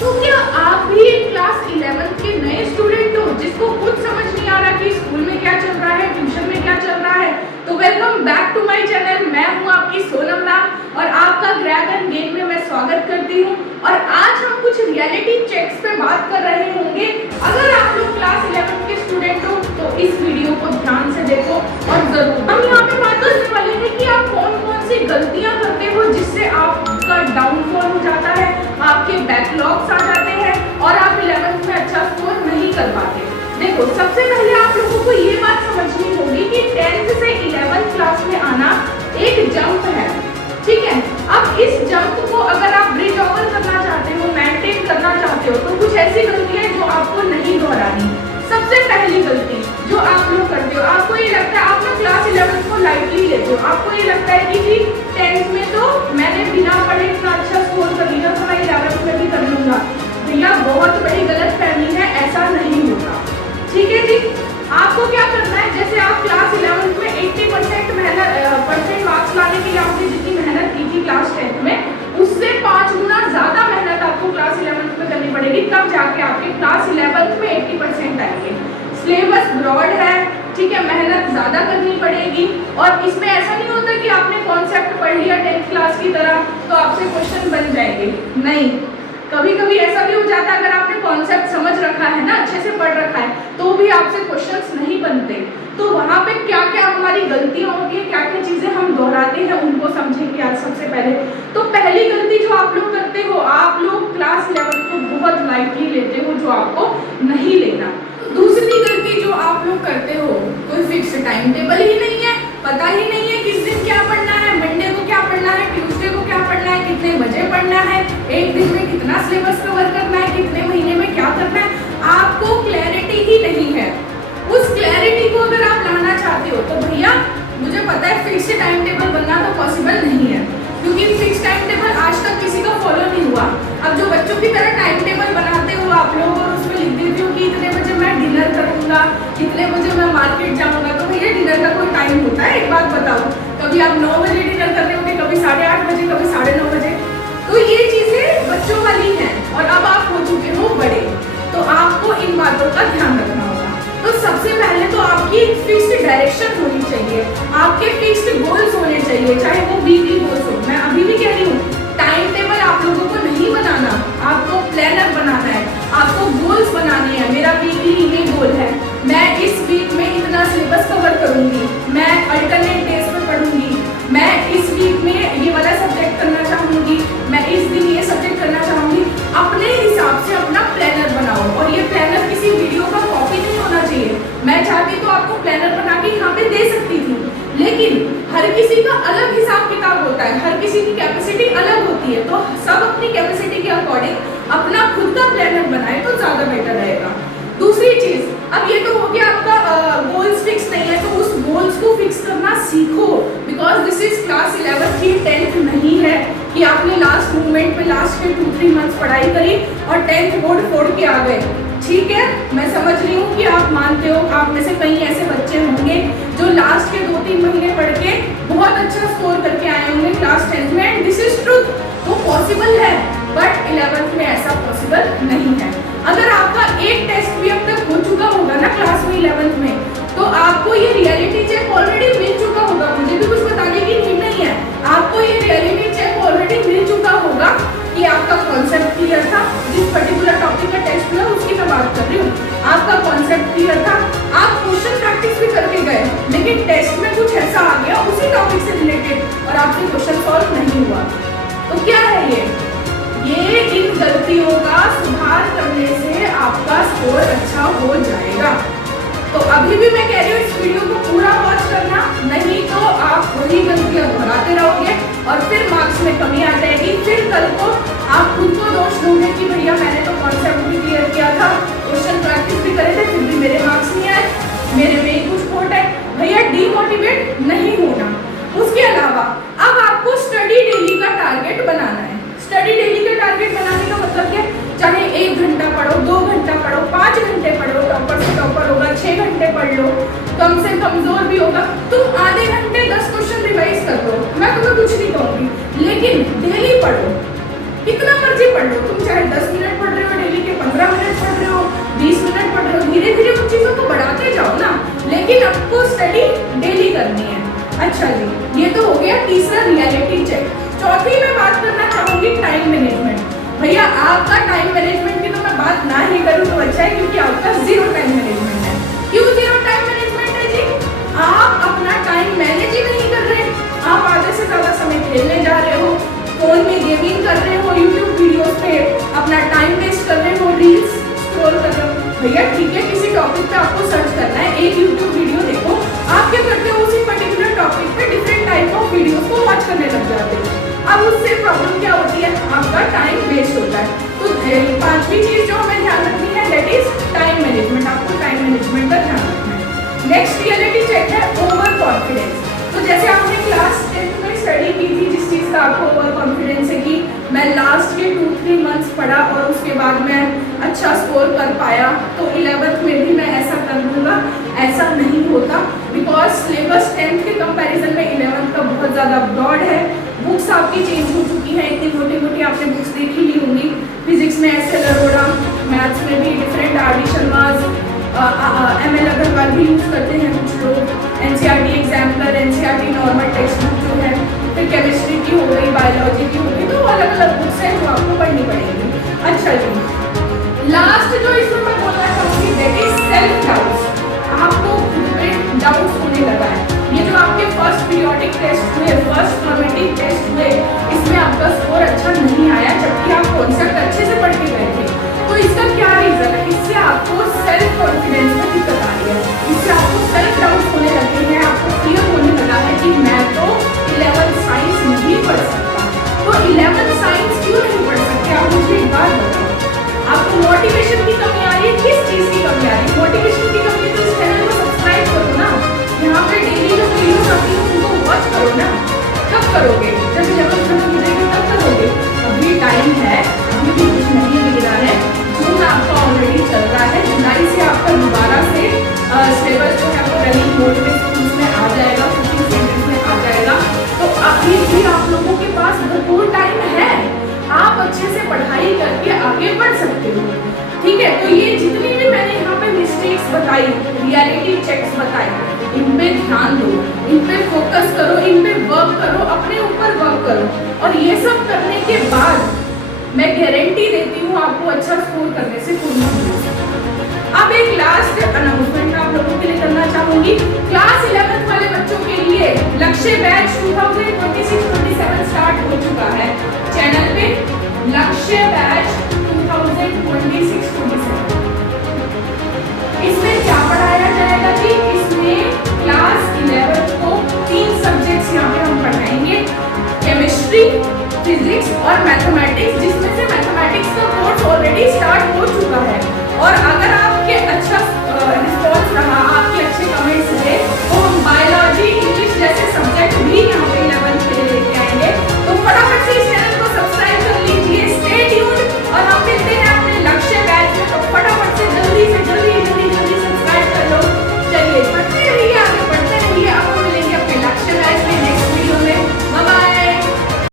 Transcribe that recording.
तो क्या आप भी क्लास 11th के नए स्टूडेंट हो जिसको खुद समझ नहीं आ रहा कि स्कूल में क्या चल रहा है, ट्यूशन में क्या चल रहा है? तो welcome back to my channel. मैं हूं आपकी सोनम मैम और आपका ग्रैब एंड गेन में मैं स्वागत करती हूं। और आज हम कुछ रियलिटी चेक्स पे बात कर रहे होंगे। अगर आप लोग क्लास 11th के स्टूडेंट हो तो इस वीडियो को ध्यान से देखो और जरूर हम यहाँ पे बात करने वाले हैं कि आप कौन कौन सी गलतियां करते हो जिससे आपका डाउनफॉल हो जाता है, आपके बैकलॉग्स आ जाते हैं और आप 11th में अच्छा स्कोर नहीं कर पाते। देखो, सबसे पहले आप लोगों को ये बात समझनी होगी कि 10th से 11th क्लास में आना एक जंप है, ठीक है। अब इस जंप को अगर आप ब्रिज ओवर करना चाहते हो, मेंटेन करना चाहते हो, तो कुछ ऐसी गलतियां हैं जो आपको नहीं दोहरानी। सबसे पहली गलती जो आप लोग करते हो, आपको ये लगता है आप ना क्लास 11th को लाइटली लेते हो। आपको ये लगता है कि 10th में तो मैंने बिना पढ़े इतना अच्छा स्कोर कर लिया तो मैं 11th में भी कर लूंगा। भैया, बहुत बड़ी गलतफहमी है, ऐसा नहीं होता, ठीक है जी। आपको क्या करना है, जैसे आप क्लास 11th में 80% मार्क्स लाने के लिए आपने जितनी मेहनत की थी क्लास 10th में, उससे 5 गुना ज्यादा मेहनत आपको क्लास 11th में करनी पड़ेगी, तब जाके आपके क्लास 11th में 80% आएंगे। सिलेबस ब्रॉड है, ठीक है, मेहनत ज्यादा करनी पड़ेगी। और इसमें ऐसा नहीं होता कि आपने कॉन्सेप्ट पढ़ लिया 10th क्लास की तरह तो आपसे क्वेश्चन बन जाएंगे, नहीं। कभी कभी ऐसा भी हो जाता है, अगर आपने कॉन्सेप्ट समझ रखा है ना, अच्छे से पढ़ रखा है, तो भी आपसे क्वेश्चंस नहीं बनते। तो वहाँ पे क्या क्या हमारी गलतियाँ होती है, क्या क्या चीज़ें हम दोहराते हैं, उनको समझेंगे आज सबसे पहले। तो पहली गलती जो आप लोग करते हो, आप लोग क्लास 11 को बहुत लाइटली लेते हो, जो आपको नहीं लेना। दूसरी गलती जो आप लोग करते हो, कोई फिक्स टाइम टेबल ही नहीं है, पता ही नहीं है किस दिन क्या पढ़ना है, मंडे को क्या पढ़ना है, ट्यूसडे को क्या पढ़ना है, कितने बजे पढ़ना है, एक दिन में कितना सिलेबस कवर करना है, कितने महीने में क्या करना है, आपको क्लैरिटी ही नहीं है। उस क्लैरिटी को अगर आप लाना चाहते हो तो भैया, मुझे पता है फिक्स टाइम टेबल बनना तो पॉसिबल नहीं है, क्योंकि फिक्स टाइम टेबल आज तक किसी का फॉलो नहीं हुआ। अब जो बच्चों की तरह टाइम टेबल बनाते हो आप लोग और उसमें लिख देते हो कि इतने बजे मैं डिनर करूंगा, इतने बजे मैं मार्केट जाऊंगा, तो भैया डिनर का कोई टाइम होता है? एक बात बताओ, कभी आप 9 बजे डिनर कर रहे होंगे, कभी 8:30 बजे, कभी 9:30 बजे। तो ये चीजें बच्चों वाली हैं और अब आप हो चुके हो बड़े, तो आपको इन बातों का ध्यान रखना होगा। तो सबसे पहले तो आपकी फिक्स्ड डायरेक्शन होनी चाहिए, आपके फिक्स्ड गोल्स होने चाहिए, चाहे वो वीकली गोल्स हो। मैं अभी भी कह रही हूँ, टाइम टेबल आप लोगों को नहीं बनाना, आपको प्लानर बनाना है, आपको गोल्स बनाने हैं। मेरा वीकली ये गोल है, मैं इस वीक में इतना सिलेबस कवर करूंगी, मैं अल्टरनेट डेज पे पढ़ूंगी, मैं इस वीक में ये वाला सब्जेक्ट करना चाहूंगी, मैं इस दिन ये सब्जेक्ट करना चाहूंगी। अपने हिसाब से अपना प्लानर बनाओ, और ये प्लानर किसी वीडियो का कॉपी नहीं होना चाहिए। मैं चाहती तो आपको प्लानर बना के यहाँ पे दे सकती थी, लेकिन हर किसी का अलग हिसाब किताब होता है, हर किसी की कैपेसिटी अलग होती है, तो सब अपनी कैपेसिटी के अकॉर्डिंग अपना खुद का प्लानर बनाए तो ज्यादा बेटर रहेगा। दूसरी चीज, अब ये तो हो गया आपका गोल्स फिक्स नहीं है, तो उस गोल्स को फिक्स करना सीखो, बिकॉज दिस इज क्लास 11 की 10th नहीं है कि आपने लास्ट मोमेंट पे लास्ट के 2-3 मंथ्स पढ़ाई करी और 10th बोर्ड फोड़ के आ गए। ठीक है, मैं समझ रही हूँ कि आप मानते हो, आप में से कई ऐसे बच्चे होंगे जो लास्ट के 2-3 महीने पढ़ के बहुत अच्छा स्कोर करके आए होंगे क्लास 10th में, एंड दिस इज ट्रूथ, वो पॉसिबल है, बट 11th में ऐसा पॉसिबल नहीं है। अगर आपका एक टेस्ट भी अब तक हो चुका होगा ना क्लास में 11th में, तो आपको ये रियलिटी चेक ऑलरेडी मिल चुका होगा। मुझे भी कुछ बताने की नीड नहीं है, आपको ये रियलिटी चेक ऑलरेडी मिल चुका होगा कि आपका कॉन्सेप्ट क्लियर था। जिस पर्टिकुलर टॉपिक का टेस्ट हुआ उसकी मैं बात कर रही हूँ, आपका कॉन्सेप्ट क्लियर था, आप क्वेश्चन प्रैक्टिस भी करके गए, लेकिन टेस्ट में कुछ ऐसा आ गया उसी टॉपिक से रिलेटेड और आपसे क्वेश्चन सॉल्व नहीं हुआ। तो क्या है ये इन गलतियों का सुधार करने से आपका स्कोर अच्छा हो जाएगा। तो अभी भी मैं कह रही हूँ, इस वीडियो को पूरा वॉच करना, नहीं तो आप वही गलतियां दोहराते रहोगे और फिर मार्क्स में कमी आ जाएगी। फिर कल को आप खुद को दोष दोगे कि भैया मैंने तो कॉन्सेप्ट भी क्लियर किया था, क्वेश्चन प्रैक्टिस भी करे थे, फिर भी मेरे मार्क्स नहीं आए, मेरे में ही कुछ खोट है। भैया, डीमोटिवेट नहीं होना। उसके अलावा अब आपको स्टडी डेली का टारगेट बनाना है। स्टडी डेली का टारगेट बनाने का मतलब क्या? चाहे 1 घंटा पढ़ो, 2 घंटा पढ़ो, 5 घंटे पढ़ो, टॉपर से टॉपर होगा, 6 घंटे पढ़ लो, कम से कमजोर भी होगा, तुम आधे घंटे 10 क्वेश्चन रिवाइज कर लो, मैं तुम्हें कुछ नहीं कहूँगी, लेकिन डेली पढ़ो, कितना मर्जी पढ़ लो, तुम चाहे 10 मिनट पढ़ करनी है। अच्छा जी, ये तो हो गया तीसरा रियलिटी चेक। चौथी मैं बात करना चाहूंगी टाइम मैनेजमेंट। भैया आपका टाइम मैनेजमेंट की तो मैं बात ना ही करूँ तो अच्छा है, क्योंकि आपका जीरो टाइम मैनेजमेंट है। क्यों जीरो टाइम मैनेजमेंट है जी? आप अपना टाइम मैनेज ही नहीं कर रहे। आप आधे से ज्यादा समय खेलने जा रहे हो, फोन में गेमिंग कर रहे हो, यूट्यूब वीडियोस पे अपना टाइम वेस्ट कर रहे हो, रील्स स्क्रॉल कर रहे हो। भैया ठीक है, किसी टॉपिक पे आपको सर्च करना है, एक यूट्यूब वीडियो देखो, आप क्या करते हो उसी पर्टिकुलर टॉपिक पे डिफरेंट टाइप ऑफ वीडियोस को वॉच करने लग जाते हो। अब उससे प्रॉब्लम क्या होती है? आपका टाइम वेस्ट होता है। तो पांचवी चीज जो हमें ध्यान रखनी है दैट इज टाइम मैनेजमेंट। आपको टाइम मैनेजमेंट का ध्यान रखना है। नेक्स्ट रियलिटी चेक है ओवर कॉन्फिडेंस। तो जैसे आपने क्लास 10th में स्टडी की थी जिस चीज़ का आपको ओवर कॉन्फिडेंस है कि मैं लास्ट के 2-3 मंथ्स पढ़ा और उसके बाद मैं अच्छा स्कोर कर पाया, तो 11th में भी मैं ऐसा कर लूँगा, ऐसा नहीं होता। बिकॉज सिलेबस 10th के कंपैरिजन में 11th का बहुत ज़्यादा ब्रॉड है। बुक्स आपकी चेंज हो चुकी हैं, इतनी मोटी मोटी आपने बुक्स देखी नहीं होंगी। फिजिक्स में एस एल अरोड़ा, मैथ्स में भी different R D Sharma's, ML Agarwal भी यूज़ करते हैं कुछ लोग, NCERT exemplar, NCERT normal text book जो है, फिर केमिस्ट्री की हो गई, बायोलॉजी की हो गई, तो अलग अलग बुक्स हैं जो आपको पढ़नी पड़ेगी। अच्छा जी, लास्ट जो इसमें मैं बोलना चाहूँगी दैट इज सेल्फ डाउट्स। आपको खुद पे डाउट्स होने लगा है। ये जो आपके फर्स्ट पीरियोडिक टेस्ट हुए, फर्स्ट फॉर्मेटिव टेस्ट हुए, इसमें आपका स्कोर अच्छा नहीं आया जबकि आप कॉन्सेप्ट अच्छे से पढ़ के गए थे, तो इसका क्या रीजन है? इससे आपको सेल्फ कॉन्फिडेंस में दिक्कत आ रही है, इससे आपको सेल्फ डाउट होने लगे हैं, आपको क्लियर होने लगा है कि मैं तो 11th साइंस नहीं पढ़ सकता। तो 11th साइंस क्यों नहीं पढ़ सकते? आप मुझे एक बात बताओ, आपको मोटिवेशन की कमी आ रही है? किस चीज़ की कमी आ रही है? मोटिवेशन की कमी तो इस चैनल को सब्सक्राइब करो ना, यहाँ पे डेली जो वीडियोस आती है उनको वॉच करो ना। कब करोगे? जब 11th खत्म हो जाएगी तब करोगे। अभी टाइम है, अभी भी कुछ नहीं मिला है। जून आपका ऑलरेडी चल रहा है, जुलाई से आपका दोबारा से सिलेबस जो है वो रनिंग मोड में स्कूल्स में आ जाएगा, कोचिंग सेंटर्स में आ जाएगा। तो अभी भी आप लोगों के पास भरपूर टाइम है, आप अच्छे से पढ़ाई करके आगे बढ़ सकते हो। ठीक है, तो ये जितनी भी मैंने यहाँ पे मिस्टेक्स बताई, रियलिटी चेक्स बताए, इन पे ध्यान दो, इन पे फोकस करो, इन पे वर्क करो, अपने ऊपर वर्क करो, और ये सब करने के बाद मैं गारंटी देती हूँ आपको अच्छा स्कोर करने से कोई नहीं रोक सकता। अब एक लास्ट अनाउंसमेंट आप लोगों के लिए करना चाहूंगी। क्लास 11th वाले बच्चों के लिए लक्ष्य बैच 2026-27 स्टार्ट हो चुका है चैनल पे। लक्ष्य बैच 2026-27 इसमें क्या पढ़ाया जाएगा जी? इसमें क्लास 11th को 3 सब्जेक्ट्स यहाँ पे हम पढ़ाएंगे, केमिस्ट्री, फिजिक्स और मैथमेटिक्स, जिसमें से मैथमेटिक्स का कोर्स ऑलरेडी स्टार्ट हो चुका है। और अगर आप